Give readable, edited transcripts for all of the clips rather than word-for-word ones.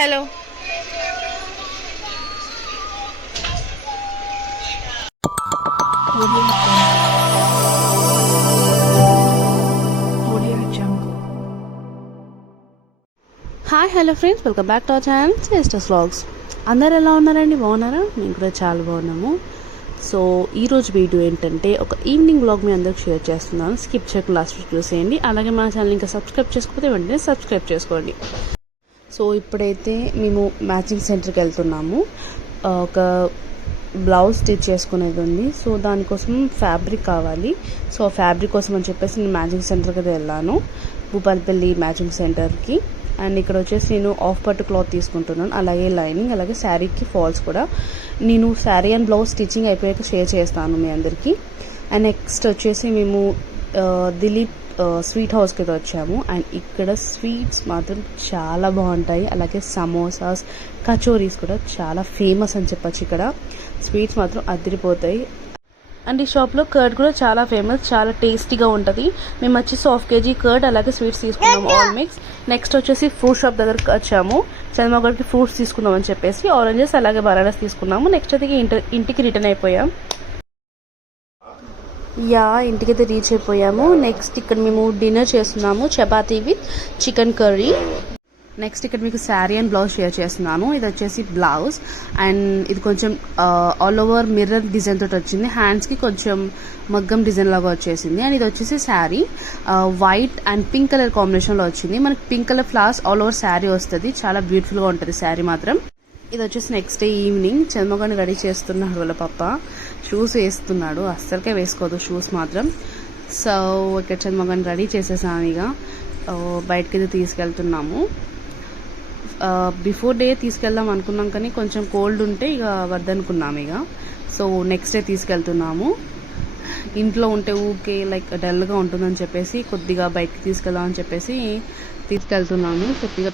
Hello. Hi hello friends, welcome back to our channel sisters vlogs. అందరు ఎలా ఉన్నారండి? బాగున్నారా? మేము కూడా చాలా బాగున్నాము. సో ఈరోజు వీడియో ఏంటంటే ఒక ఈవినింగ్ వ్లాగ్ మీ అందరికి షేర్ చేస్తున్నాను. స్కిప్ చేయకుండా లాస్ట్ వీక్ చూసేయండి. అలాగే మా ఛానల్ ఇంకా సబ్స్క్రైబ్ చేసుకోకపోతే వెంటనే సబ్స్క్రైబ్ చేసుకోండి. సో ఇప్పుడైతే మేము మ్యాచింగ్ సెంటర్కి వెళ్తున్నాము. ఒక బ్లౌజ్ స్టిచ్ చేసుకునేది ఉంది. సో దానికోసం ఫ్యాబ్రిక్ కావాలి. సో ఫ్యాబ్రిక్ కోసం అని చెప్పేసి నేను మ్యాచింగ్ సెంటర్కి వెళ్ళాను, భూపాలపల్లి మ్యాచింగ్ సెంటర్కి. అండ్ ఇక్కడ వచ్చేసి నేను ఆఫ్ పట్టు క్లాత్ తీసుకుంటున్నాను, అలాగే లైనింగ్, అలాగే శారీకి ఫాల్స్ కూడా. నేను శారీ అండ్ బ్లౌజ్ స్టిచ్చింగ్ అయిపోయాక షేర్ చేస్తాను మీ అందరికీ. అండ్ నెక్స్ట్ వచ్చేసి మేము దిలీప్ స్వీట్ హౌస్కి అయితే వచ్చాము. అండ్ ఇక్కడ స్వీట్స్ మాత్రం చాలా బాగుంటాయి, అలాగే సమోసాస్, కచోరీస్ కూడా చాలా ఫేమస్ అని చెప్పచ్చు. ఇక్కడ స్వీట్స్ మాత్రం అదిరిపోతాయి. అండ్ ఈ షాప్లో కర్డ్ కూడా చాలా ఫేమస్, చాలా టేస్టీగా ఉంటుంది. మేము వచ్చేసి హాఫ్ కేజీ కర్డ్ అలాగే స్వీట్స్ తీసుకున్నాము, ఆల్ మిక్స్. నెక్స్ట్ వచ్చేసి ఫ్రూట్ షాప్ దగ్గరకు వచ్చాము. చంద్రబాబుకి ఫ్రూట్స్ తీసుకున్నాం అని చెప్పేసి ఆరెంజెస్ అలాగే బనానాస్ తీసుకున్నాము. నెక్స్ట్ అయితే ఇంటికి రిటర్న్ అయిపోయాం. ఇంటికైతే రీచ్ అయిపోయాము. నెక్స్ట్ ఇక్కడ మేము డిన్నర్ చేస్తున్నాము, chapati with chicken curry. Next ఇక్కడ మీకు శారీ అండ్ బ్లౌజ్ షేర్ చేస్తున్నాను. ఇది వచ్చేసి బ్లౌజ్, అండ్ ఇది కొంచెం ఆల్ ఓవర్ మిర్రర్ డిజైన్ తోటి వచ్చింది. హ్యాండ్స్కి కొంచెం మగ్గం డిజైన్ లాగా వచ్చేసింది. అండ్ ఇది వచ్చేసి sari white and pink colour కాంబినేషన్లో వచ్చింది. మనకి pink colour flowers all over sari వస్తుంది. చాలా బ్యూటిఫుల్గా ఉంటుంది శారీ మాత్రం. ఇది వచ్చేసి next day evening Chandramohan ready చేస్తున్నాడు. వాళ్ళ పప్ప షూస్ వేస్తున్నాడు, అస్సలకే వేసుకోదు షూస్ మాత్రం. సో ఇక్కడ చంద్రమోహన్ రెడీ చేసేసాము. ఇక బయటకి అయితే తీసుకెళ్తున్నాము. బిఫోర్ డే తీసుకెళ్దాం అనుకున్నాం, కానీ కొంచెం కోల్డ్ ఉంటే ఇక వద్దనుకున్నాము. ఇక సో నెక్స్ట్ డే తీసుకెళ్తున్నాము. ఇంట్లో ఉంటే ఊకే లైక్ డల్గా ఉంటుందని చెప్పేసి కొద్దిగా బయటకి తీసుకెళ్దామని చెప్పేసి తీసుకెళ్తున్నాము. కొద్దిగా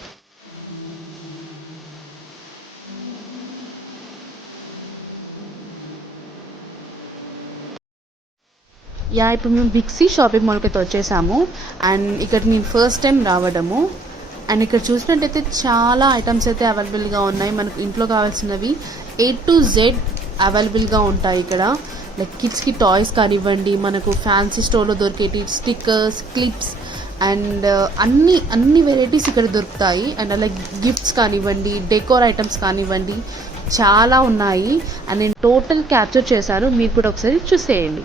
ఇప్పుడు మేము బిగ్సీ షాపింగ్ మాల్కి అయితే వచ్చేసాము. అండ్ ఇక్కడ నేను ఫస్ట్ టైం రావడము. అండ్ ఇక్కడ చూసినట్టయితే చాలా ఐటమ్స్ అయితే అవైలబుల్గా ఉన్నాయి. మనకు ఇంట్లో కావాల్సినవి A to Z అవైలబుల్గా ఉంటాయి ఇక్కడ. లైక్ కిడ్స్కి టాయ్స్ కానివ్వండి, మనకు ఫ్యాన్సీ స్టోర్లో దొరికేటి స్టిక్కర్స్, క్లిప్స్ అండ్ అన్ని వెరైటీస్ ఇక్కడ దొరుకుతాయి. అండ్ అలాగే గిఫ్ట్స్ కానివ్వండి, డెకోర్ ఐటమ్స్ కానివ్వండి, చాలా ఉన్నాయి. అండ్ నేను టోటల్ క్యాప్చర్ చేశాను, మీరు కూడా ఒకసారి చూసేయండి.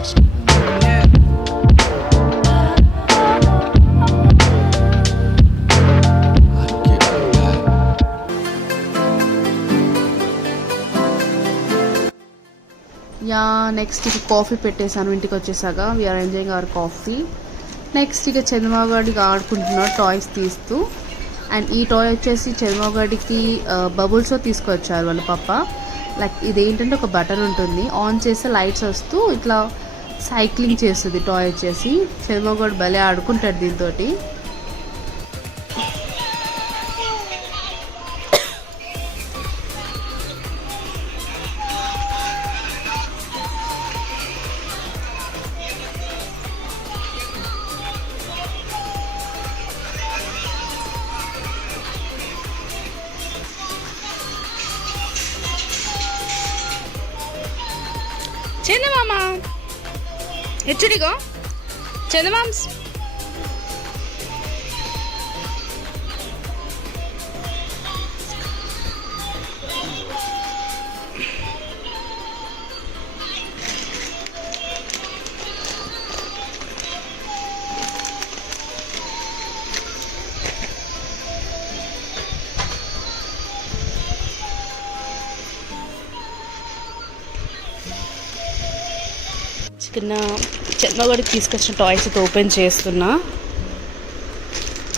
యా నెక్స్ట్ ఇక కాఫీ పెట్టేశాను ఇంటికి వచ్చేసాక. We're enjoying our coffee. Next ఇక చంద్రబాబుగాడికి ఆడుకుంటున్నాడు టాయ్స్ తీస్తూ. అండ్ ఈ టాయ్ వచ్చేసి చంద్రబాబుగాడికి బబుల్స్తో తీసుకొచ్చారు వాళ్ళ పప్ప. లైక్ ఇదేంటంటే ఒక బటన్ ఉంటుంది, ఆన్ చేస్తే లైట్స్ వస్తూ ఇట్లా సైక్లింగ్ చేస్తుంది టాయ్ వచ్చేసి. చంద్రబాబుగాడు భలే ఆడుకుంటాడు దీంతో. చందమామ హెచ్చుడిగో చందమామ్స్. చిన్న చంద్రబాబుకి తీసుకొచ్చిన టాయ్స్ అయితే ఓపెన్ చేస్తున్నా.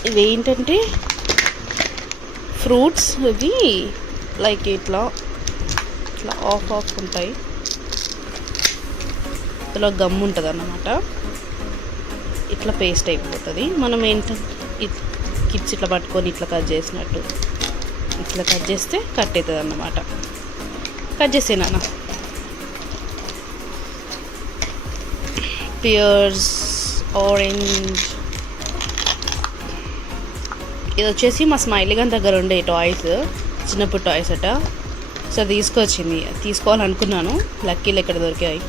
ఇవి ఏంటంటే ఫ్రూట్స్. ఇవి లైక్ ఇట్లా ఇట్లా ఆఫ్ ఉంటాయి. ఇందులో గమ్ ఉంటుంది అన్నమాట. ఇట్లా పేస్ట్ అయిపోతుంది. మనం ఏంటంటే కిడ్స్ ఇట్లా పట్టుకొని ఇట్లా కట్ చేసినట్టు ఇట్లా కట్ చేస్తే కట్ అవుతుంది అన్నమాట. కట్ చేసేనా పియర్స్, ఆరెంజ్. ఇది వచ్చేసి మా స్మైలీ గారి దగ్గర ఉండే టాయ్స్, చిన్నప్పుడు టాయ్స్ అట. సో తీసుకొచ్చింది, తీసుకోవాలనుకున్నాను. లక్కీలు ఎక్కడ దొరికాయి.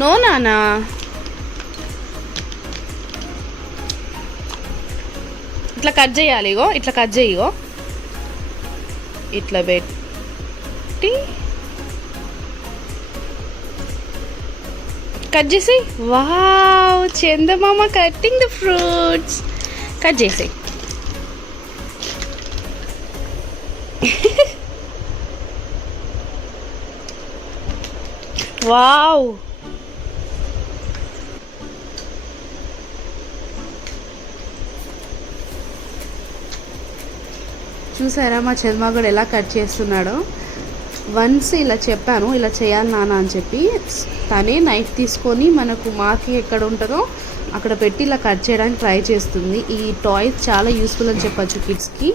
నో నానా, ఇట్లా కట్ చేయాలి. ఇగో ఇట్లా కట్ చేయిగో, ఇట్లా పెట్టి కట్ చేసి. Wow, Chandamama cutting the fruits. Cut చేసి వావ్. చూసారా మా చంద్రబాబు ఎలా కట్ చేస్తున్నాడో. వన్స్ ఇలా చెప్పాను, ఇలా చేయాలి నాన్న అని చెప్పి, తనే నైఫ్ తీసుకొని మనకు మార్కింగ్ ఎక్కడ ఉంటుందో అక్కడ పెట్టి ఇలా కట్ చేయడానికి ట్రై చేస్తుంది. ఈ టాయ్స్ చాలా యూస్ఫుల్ అని చెప్పచ్చు కిడ్స్కి.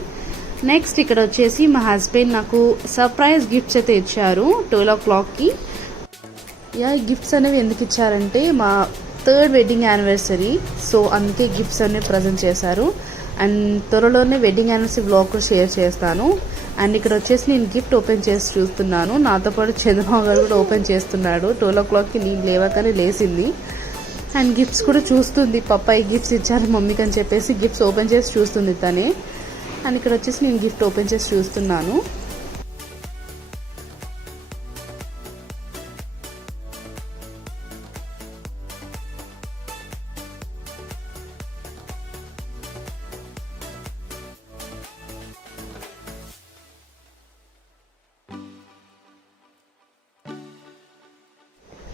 నెక్స్ట్ ఇక్కడ వచ్చేసి మా హస్బెండ్ నాకు సర్ప్రైజ్ గిఫ్ట్స్ అయితే ఇచ్చారు 12 o'clockకి. గిఫ్ట్స్ అనేవి ఎందుకు ఇచ్చారంటే మా 3rd వెడ్డింగ్ యానివర్సరీ, సో అందుకే గిఫ్ట్స్ అనేవి ప్రజెంట్ చేశారు. అండ్ త్వరలోనే వెడ్డింగ్ యానివర్సరీ వ్లాగ్ కూడా షేర్ చేస్తాను. అండ్ ఇక్కడ వచ్చేసి నేను గిఫ్ట్ ఓపెన్ చేసి చూస్తున్నాను. నాతో పాటు చంద్రబాబు గారు కూడా ఓపెన్ చేస్తున్నాడు. 12 o'clockకి నేను లేవగానే లేచింది. అండ్ గిఫ్ట్స్ కూడా చూస్తుంది. పప్పాయి గిఫ్ట్స్ ఇచ్చారు మమ్మీకి అని చెప్పేసి గిఫ్ట్స్ ఓపెన్ చేసి చూస్తుంది తనే. అండ్ ఇక్కడ వచ్చేసి నేను గిఫ్ట్ ఓపెన్ చేసి చూస్తున్నాను.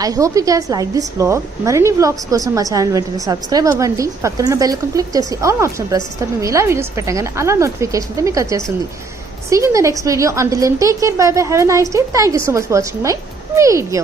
I hope you guys like this vlog. మరిన్ని వ్లాగ్స్ కోసం మా ఛానల్ వెంటనే సబ్స్క్రైబ్ అవ్వండి. పక్కన బెల్ ఐకాన్ క్లిక్ చేసి ఆల్ ఆప్షన్ ప్రెస్ చేస్తే మేము ఇలా వీడియోస్ పెట్టగానే అలా నోటిఫికేషన్ అయితే మీకు వచ్చేస్తుంది. See you in the next video. Until then, take care. Bye bye. Have a nice day. Thank you so much for watching my video.